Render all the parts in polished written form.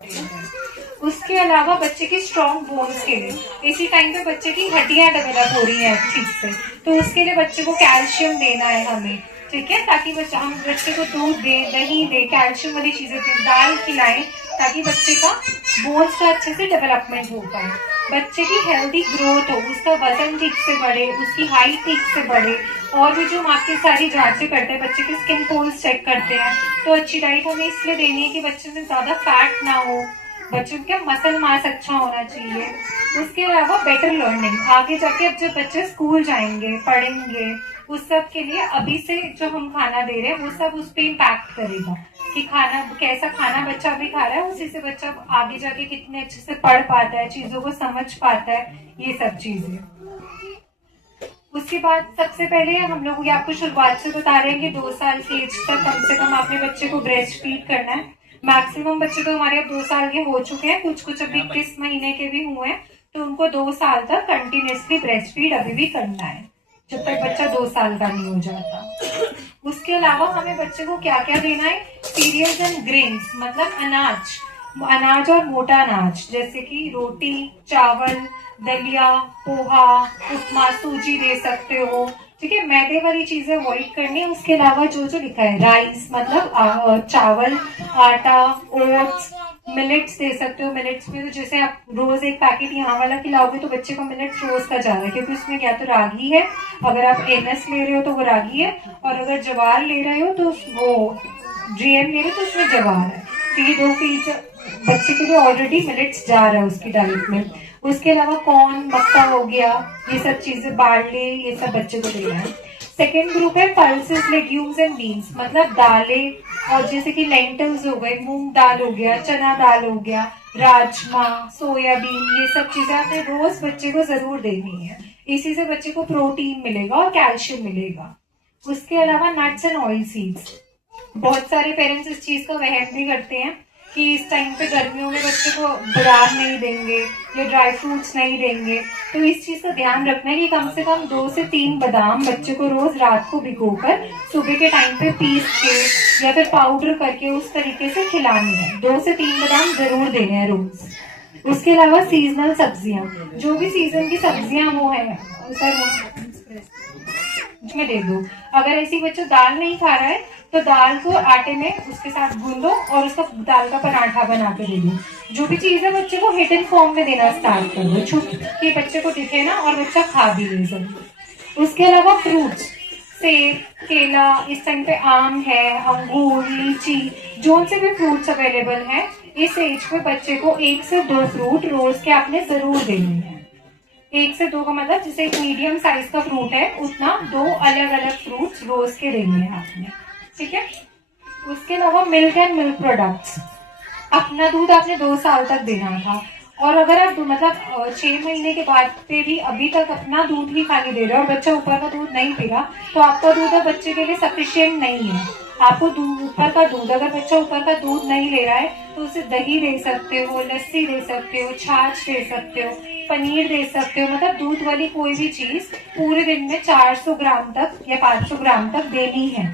उसके अलावा बच्चे की स्ट्रॉन्ग बोन्स के लिए इसी टाइम पे बच्चे की हड्डियां डेवलप हो रही हैं ठीक से, तो उसके लिए बच्चे को कैल्शियम देना है हमें, ठीक है, ताकि बच्चा हम बच्चे को दूध दें, दही दें, कैल्शियम वाली चीजें दें, दाल खिलाएं, ताकि बच्चे का बोन्स का अच्छे से डेवलपमेंट हो पाए, बच्चे की हेल्दी ग्रोथ हो, उसका वजन ठीक से बढ़े, उसकी हाइट ठीक से बढ़े। और भी जो हम आपकी सारी जांचें करते हैं, बच्चे के स्किन पोल्स चेक करते हैं, तो अच्छी डाइट हमें इसलिए देनी है कि बच्चे में ज्यादा फैट ना हो, बच्चों का मसल मास अच्छा होना चाहिए। उसके अलावा बेटर लर्निंग, आगे जाके अब जब बच्चे स्कूल जाएंगे, पढ़ेंगे, उस सब के लिए अभी से जो हम खाना दे रहे हैं वो सब उस पर इम्पैक्ट करेगा कि खाना कैसा खाना बच्चा अभी खा रहा है, उसी से बच्चा आगे जाके कितने अच्छे से पढ़ पाता है, चीजों को समझ पाता है, ये सब चीजें। उसके बाद सबसे पहले हम लोग ये आपको शुरुआत से बता रहे हैं कि 2 साल की एज तक कम से कम आपने बच्चे को ब्रेस्ट फीड करना है। मैक्सिमम बच्चे तो हमारे अब 2 साल के हो चुके हैं, कुछ कुछ अभी 21 महीने के भी हुए हैं, तो उनको 2 साल तक कंटिन्यूसली ब्रेस्ट फीड अभी भी करना है, जब तक बच्चा 2 साल का नहीं हो जाता। उसके अलावा हमें बच्चे को क्या क्या देना है, सीरियल्स एंड ग्रेन्स, मतलब अनाज और मोटा अनाज, जैसे कि रोटी, चावल, दलिया, पोहा, उपमा, सूजी दे सकते हो, ठीक है, मैदे वाली चीजें अवॉइड करनी है। उसके अलावा जो जो लिखा है, राइस मतलब चावल, आटा, ओट्स, मिलेट्स दे सकते हो। मिलेट्स में तो जैसे आप रोज एक पैकेट यहाँ वाला खिलाओगे तो बच्चे को मिलेट्स रोज का जा रहा है, क्योंकि उसमें क्या तो रागी है, अगर आप एनएस ले रहे हो तो वो रागी है, और अगर जवार ले रहे हो तो वो जीएम ले रहे हो तो उसमें जवार है, तो ये 2 फीड बच्चे के लिए ऑलरेडी मिलेट्स जा रहा है उसकी डाइट में। उसके अलावा कॉर्न, मक्का हो गया, ये सब चीजें, बार्ले, ये सब बच्चे को देना है। सेकेंड ग्रुप है पल्सेस, लेग्यूम्स एंड बीन्स, मतलब दालें, और जैसे कि लेंटल्स हो गए, मूंग दाल हो गया, चना दाल हो गया, राजमा, सोयाबीन, ये सब चीजें आपने रोज बच्चे को जरूर देनी है, इसी से बच्चे को प्रोटीन मिलेगा और कैल्शियम मिलेगा। उसके अलावा नट्स एंड ऑयल सीड्स, बहुत सारे पेरेंट्स इस चीज का वहम भी करते हैं कि इस टाइम पे गर्मियों में बच्चे को बादाम नहीं देंगे या ड्राई फ्रूट्स नहीं देंगे, तो इस चीज का ध्यान रखना है कि कम से कम 2 से 3 बादाम बच्चे को रोज रात को भिगोकर सुबह के टाइम पे पीस के या फिर पाउडर करके उस तरीके से खिलानी है। 2 से 3 बादाम जरूर देने हैं रोज। उसके अलावा सीजनल सब्जियां, जो भी सीजन की सब्जियां वो है सर में दे दो। अगर ऐसी बच्चा दाल नहीं खा रहा है तो दाल को आटे में उसके साथ गूंद दो और उसका दाल का पराठा बना के दे दो। जो भी चीज है बच्चे को हिडन फॉर्म में देना स्टार्ट कर दो, छुप के बच्चे को दिखे ना और बच्चा खा भी ले सके। उसके अलावा फ्रूट्स, सेब, केला, इस टाइम पे आम है, अंगूर, लीची, जो से भी फ्रूट्स अवेलेबल है, इस एज पे बच्चे को 1 से 2 फ्रूट रोज के आपने जरूर देने हैं। 1 से 2 का मतलब जैसे एक मीडियम साइज का फ्रूट है उतना 2 अलग अलग फ्रूट्स रोज के देने हैं आपने, ठीक है। उसके अलावा मिल्क एंड मिल्क प्रोडक्ट्स, अपना दूध आपने 2 साल तक देना था, और अगर आप मतलब 6 महीने के बाद पे भी अभी तक अपना दूध ही खाली दे रहे हो और बच्चा ऊपर का दूध नहीं पी रहा, तो आपका दूध बच्चे के लिए सफिशियंट नहीं है। आपको ऊपर का दूध, अगर बच्चा ऊपर का दूध नहीं ले रहा है तो उसे दही दे सकते हो, लस्सी दे सकते हो, छाछ दे सकते हो, पनीर दे सकते हो, मतलब दूध वाली कोई भी चीज पूरे दिन में 400 ग्राम तक या 500 ग्राम तक देनी है।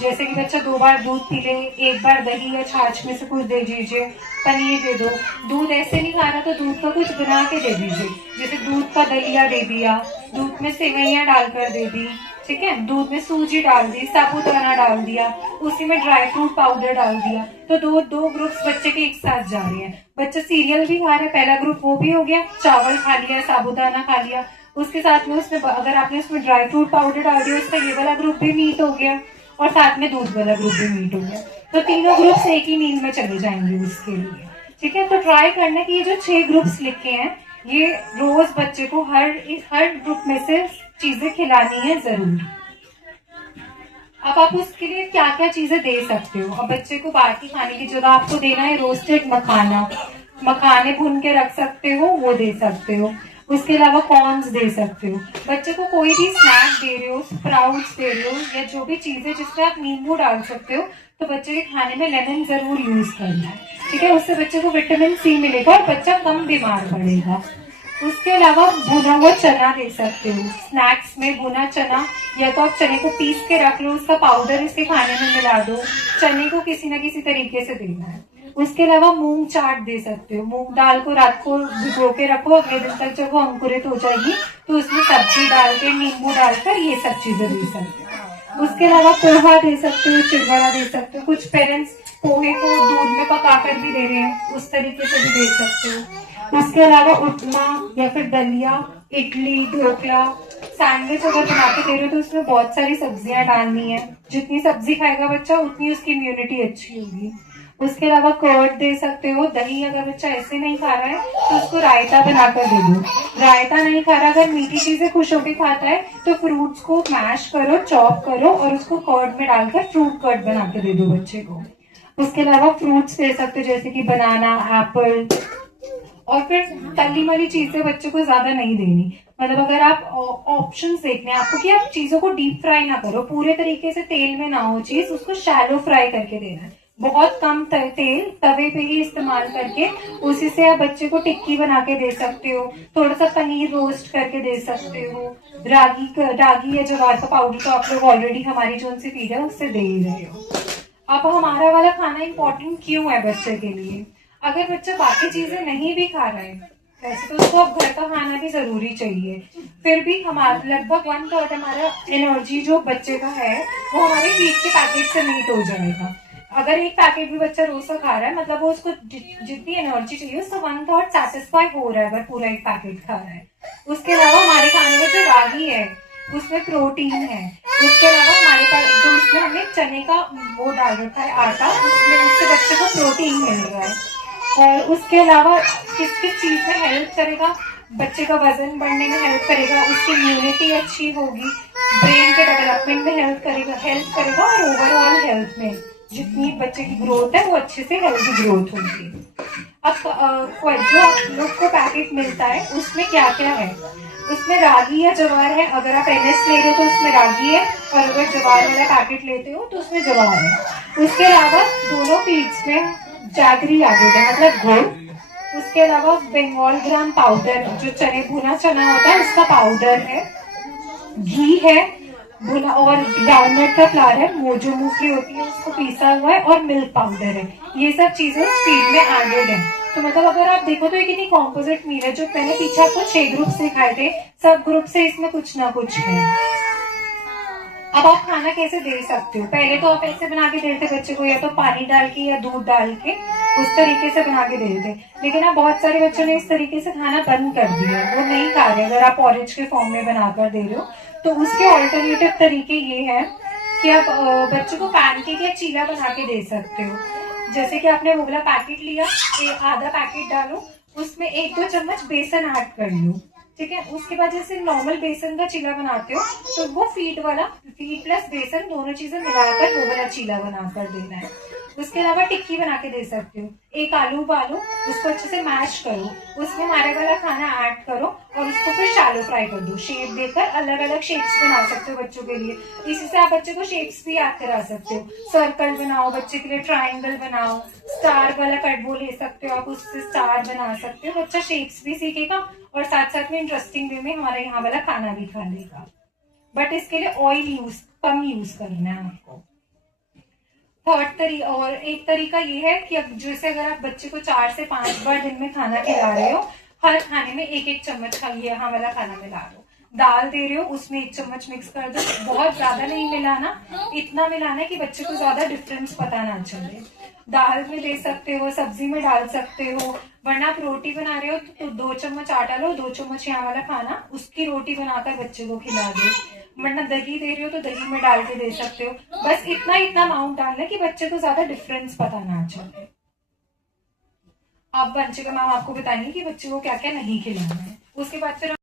जैसे कि बच्चा 2 बार दूध पी ले, 1 बार दही या छाछ में से कुछ दे दीजिए, पनीर दे दो। दूध ऐसे नहीं खा रहा तो दूध का कुछ बना के दे दीजिए, जैसे दूध का दलिया दे दिया, दूध में सेवइयां डालकर दे दी, ठीक है, दूध में सूजी डाल दी, साबूदाना डाल दिया, उसी में ड्राई फ्रूट पाउडर डाल दिया, तो दो ग्रुप्स बच्चे के एक साथ जा रहे हैं। बच्चा सीरियल भी खा रहा है, पहला ग्रुप वो भी हो गया, चावल खा लिया, साबूदाना खा लिया, उसके साथ में उसमें अगर आपने उसमें ड्राई फ्रूट पाउडर डाल दिया, उसका ये वाला ग्रुप भी मीट हो गया और साथ में दूध वाला ग्रुप भी मीट हो गया, तो तीनों ग्रुप्स एक ही मील में चले जाएंगे उसके लिए, ठीक है। तो ट्राई करना कि ये जो 6 ग्रुप्स लिखे हैं ये रोज बच्चे को हर ग्रुप में से चीजें खिलानी है जरूर। अब आप उसके लिए क्या क्या चीजें दे सकते हो। अब बच्चे को बाहर की खाने की जगह आपको देना है रोस्टेड मखाने भून के रख सकते हो, वो दे सकते हो। उसके अलावा कॉर्न्स दे सकते हो। बच्चे को कोई भी स्नैक दे रहे हो, स्प्राउट्स दे रहे हो, या जो भी चीजें जिसमें आप नींबू डाल सकते हो, तो बच्चे के खाने में लेमन जरूर यूज करना है, ठीक है। उससे बच्चे को विटामिन सी मिलेगा और बच्चा कम बीमार पड़ेगा। उसके अलावा भुना हुआ चना दे सकते हो, स्नैक्स में भुना चना, या तो आप चने को पीस के रख लो, उसका पाउडर इसके खाने में मिला दो, चने को किसी न किसी तरीके से देना है। उसके अलावा मूंग चाट दे सकते हो। मूंग दाल को रात को भिगो के रखो, अगले दिन तक जब वो अंकुरित हो जाएगी तो उसमें सब्जी डाल के, नींबू डालकर ये सब चीजें दे सकते हो। उसके अलावा पोहा दे सकते हो, चिड़वड़ा दे सकते हो। कुछ पेरेंट्स पोहे को दूध में पकाकर भी दे रहे हैं, उस तरीके से भी दे सकते हो। उसके अलावा उपमा या फिर दलिया, इडली, ढोकला, सैंडविच अगर बना के दे रहे हो तो उसमें बहुत सारी सब्जियां डालनी है। जितनी सब्जी खाएगा बच्चा उतनी उसकी इम्यूनिटी अच्छी होगी। उसके अलावा कर्ड दे सकते हो। दही अगर बच्चा ऐसे नहीं खा रहा है तो उसको रायता बनाकर दे दो। रायता नहीं खा रहा, अगर मीठी चीजें खुश होकर खाता है तो फ्रूट्स को मैश करो, चॉप करो और उसको कर्ड में डालकर फ्रूट कर्ड बना के दे दो बच्चे को। उसके अलावा फ्रूट्स दे सकते हो जैसे कि बनाना, एप्पल। और फिर तली वाली चीजें बच्चों को ज्यादा नहीं देनी। मतलब अगर आप ऑप्शंस देखने हैं आपको कि आप चीजों को डीप फ्राई ना करो, पूरे तरीके से तेल में ना हो चीज, उसको शैलो फ्राई करके देना है। बहुत कम तेल तवे पे ही इस्तेमाल करके उसी से आप बच्चे को टिक्की बना के दे सकते हो। थोड़ा सा पनीर रोस्ट करके दे सकते हो। रागी या ज्वार का पाउडर तो आप लोग ऑलरेडी हमारी जो उनसे फीड है उससे दे ही रहे हो। अब हमारा वाला खाना इंपॉर्टेंट क्यों है बच्चे के लिए? अगर बच्चा बाकी चीजें नहीं भी खा रहा है, वैसे तो उसको अब घर का खाना भी जरूरी चाहिए, फिर भी हमारा लगभग 1/3 हमारा एनर्जी जो बच्चे का है वो हमारे फीड के पैकेट से मीट हो जाएगा। अगर एक पैकेट भी बच्चा रोज का खा रहा है मतलब वो उसको जितनी एनर्जी चाहिए उसका 1/3 सेटिस्फाई हो रहा है अगर पूरा एक पैकेट खा रहा है। उसके अलावा हमारे खाने में जो रागी है उसमें प्रोटीन है। उसके अलावा हमारे पास जो उसमें हमने चने का वो डाल रखा है आटा, उसमें उससे बच्चे को प्रोटीन मिल रहा है। और उसके अलावा किस किस चीज में हेल्प करेगा, बच्चे का वजन बढ़ने में हेल्प करेगा, उसकी इम्यूनिटी अच्छी होगी, ब्रेन के डेवलपमेंट में हेल्प करेगा और ओवरऑल हेल्थ में जितनी बच्चे की ग्रोथ है वो अच्छे से हेल्दी ग्रोथ होगी। अब जो आप लोग को पैकेट मिलता है उसमें क्या क्या है? उसमें रागी या ज्वार है। अगर आप NS ले रहे हो तो उसमें रागी है और अगर ज्वार वाला पैकेट लेते हो तो उसमें ज्वार है। उसके अलावा दोनों फीड्स में जैगरी एडेड है मतलब गुड़। उसके अलावा बंगाल ग्राम पाउडर जो भुना चना होता है उसका पाउडर है, घी है भुना, और ग्राउंडनट का फ्लावर है, मोजो मूंगफली होती है उसको पीसा हुआ है, और मिल्क पाउडर है। ये सब चीजें फीड में एडेड है। तो मतलब अगर आप देखो तो ये कितनी कॉम्पोजिट मील है। जो मैंने पीछे आपको 6 ग्रुप सिखाए थे, सब ग्रुप से इसमें कुछ ना कुछ है। अब आप खाना कैसे दे सकते हो? पहले तो आप ऐसे बना के देते बच्चे को, या तो पानी डाल के या दूध डाल के उस तरीके से बना के दे देते। लेकिन अब बहुत सारे बच्चों ने इस तरीके से खाना बंद कर दिया, वो नहीं खा रहे। अगर आप ऑरेंज के फॉर्म में बनाकर दे रहे हो तो उसके ऑल्टरनेटिव तरीके ये है कि आप बच्चों को पैनकेक या चीला बना के दे सकते हो। जैसे कि आपने वो वाला पैकेट लिया, आधा पैकेट डालो, उसमें 1-2 चम्मच बेसन ऐड कर लो, ठीक है। उसके बाद जैसे नॉर्मल बेसन का चीला बनाते हो तो वो फीड प्लस बेसन दोनों चीजें मिलाकर वो वाला चीला बनाकर देना है। उसके अलावा टिक्की बना के दे सकते हो। एक आलू उबालो, उसको अच्छे से मैश करो, उसमें हमारे वाला खाना ऐड करो और उसको फिर शैलो फ्राई कर दो। शेप देकर अलग अलग शेप्स बना सकते हो बच्चों के लिए। इसी से आप बच्चे को शेप्स भी याद करा सकते हो। सर्कल बनाओ बच्चे के लिए, ट्राइंगल बनाओ, स्टार वाला कट वो ले सकते हो आप, उससे स्टार बना सकते हो। बच्चा शेप्स भी सीखेगा और साथ साथ में इंटरेस्टिंग वे में हमारे यहाँ वाला खाना भी खा लेगा। बट इसके लिए ऑयल कम यूज करना है आपको। और एक तरीका ये है कि अब जैसे अगर आप बच्चे को 4 से 5 बार दिन में खाना खिला रहे हो, हर खाने में 1-1 चम्मच यहाँ वाला खाना मिला दो। दाल दे रहे हो उसमें 1 चम्मच मिक्स कर दो। बहुत ज्यादा नहीं मिलाना, इतना मिलाना है कि बच्चे को ज्यादा डिफरेंस पता ना चले। दाल में दे सकते हो, सब्जी में डाल सकते हो, वरना आप रोटी बना रहे हो तो 2 चम्मच आटा लो, 2 चम्मच यहाँ वाला खाना, उसकी रोटी बनाकर बच्चे को खिला दो। वरना दही दे रहे हो तो दही में डाल के दे सकते हो। बस इतना अमाउंट डालना है कि बच्चे को ज्यादा डिफरेंस पता ना चले। अब बच्चे का मैम आपको बताएंगे कि बच्चे को क्या क्या नहीं खिलाना है। उसके बाद फिर